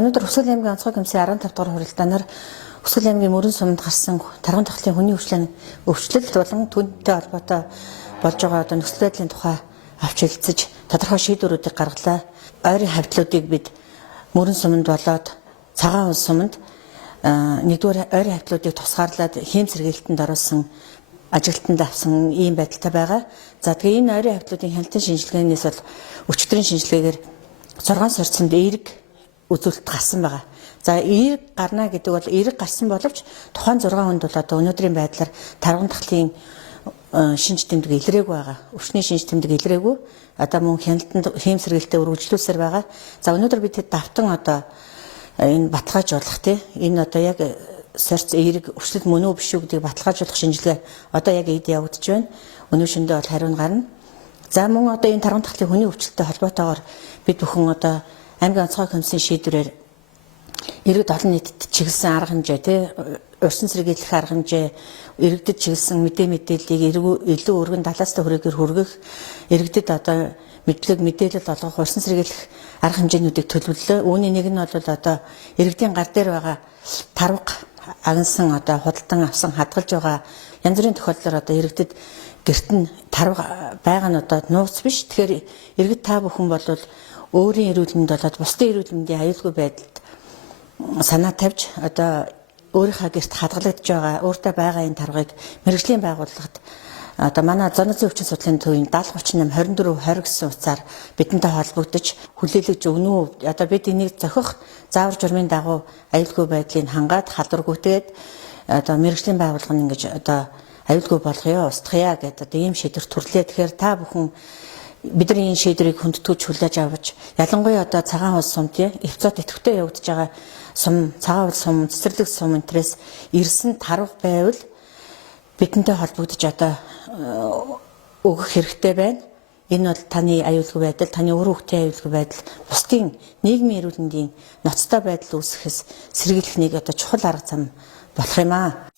өнөөдөр Өсгөл аймгийн онцгой комиссийн 15 дугаар хуралдаанаар Өсгөл аймгийн мөрөн суманд гарсан тарган тахлын хүний өвчлөлт болон түүнтэй холбоотой болж байгаа одоо нөхцөл байдлын тухай авч хэлэлцэж тодорхой шийдвэрүүдийг гаргалаа. Ойрын хавьтлуудыг бид мөрөн суманд болоод цагаан улс суманд нэгдүгээр ойрын хавьтлуудыг тусгаарлаад хэм сэргээлтэнд оруулсан ажилтнанд авсан ийм байдалтай байгаа. За тэгээ энэ ойрын хавьтлуудын хяналтын шинжилгээнээс бол өчигдрийн шинжилгээгээр 6 сарцанд эерэг үзүүлэлт гарсан байгаа. За эерэг гарна гэдэг бол эерэг гарсан боловч тухайн 6 хүнд бол одоо өнөөдрийн байдлаар тарган тахлын шинж тэмдэг илрээгүй байгаа. Өвчний шинж тэмдэг илрээгүй. Одоо мөн хяналтанд хэм сэргээлтэд үргэлжлүүлсээр байгаа. За өнөөдөр бид давтан одоо энэ баталгаажуулах тийм энэ одоо яг сарц эерэг өвчлөл мөн үү биш үү гэдгийг баталгаажуулах шинжилгээ одоо яг эд явагдаж байна. Өнөө шөндөө бол хариу гарна. За мөн одоо энэ тарган тахлын хүний өвчлөлтөй холбоотойгоор бид бүхэн одоо аймгийн онцгой комиссийн шийдвэрээр иргэд олон нийтэд чиглэсэн арга хэмжээ тий урьдчилан сэргийлэх арга хэмжээ иргэдэд чиглэсэн мэдээллийг илүү өргөн талаастай хүрээгээр хүргэх иргэдэд одоо мэдээлэл олгох урьдчилан сэргийлэх арга хэмжээнүүдийг төлөвлөлөө. Үүний нэг нь бол одоо иргэдийн гар дээр байгаа тарвга агнсан одоо худалдан авсан хадгалж байгаа янз бүрийн тохиолдолд одоо иргэдэд гэрт нь тарвга байгаа нь одоо нууц биш. Тэгэхээр иргэд та бүхэн бол өөрийн эрүүл мэнд болоод бусдын эрүүл мэндийн аюулгүй байдалд санаа тавьж одоо өөрийнхөө гэрт хадгалагдж байгаа өөртөө байгаа энэ тарвгыг мэргэжлийн байгууллагад одоо манай зоны зүйн өвчин судлалын төвийн 7038 2420 гэсэн утсаар бидэнтэй холбогдож хүлээлгэж өгнө үү? Одоо бид энийг зохих заавар журмын дагуу аюулгүй байдлыг хангаад халдваргүйтэйгээд одоо мэргэжлийн байгууллага нь ингэж одоо аюулгүй болгоё, устгая гэдэг одоо ийм шийдвэр төрлөө. Тэгэхээр та бүхэн бидний энэ шийдвэрийг хүндэтгэж хүлээж авч ялангуяа одоо цагаан улс сум тий эвцот идэвхтэй явагдаж байгаа сум цагаан улс сум цэцэрлэг сум энтрээс ирсэн тарвга байвал бидэнтэй холбогдож одоо өгөх хэрэгтэй байна. Энэ бол таны аюулгүй байдал, таны өр хүүхдийн аюулгүй байдал, бусдын нийгмийн эрүүл мэндийн ноцтой байдал үүсгэхээс сэргийлэх нэг одоо чухал арга зам болох юм аа.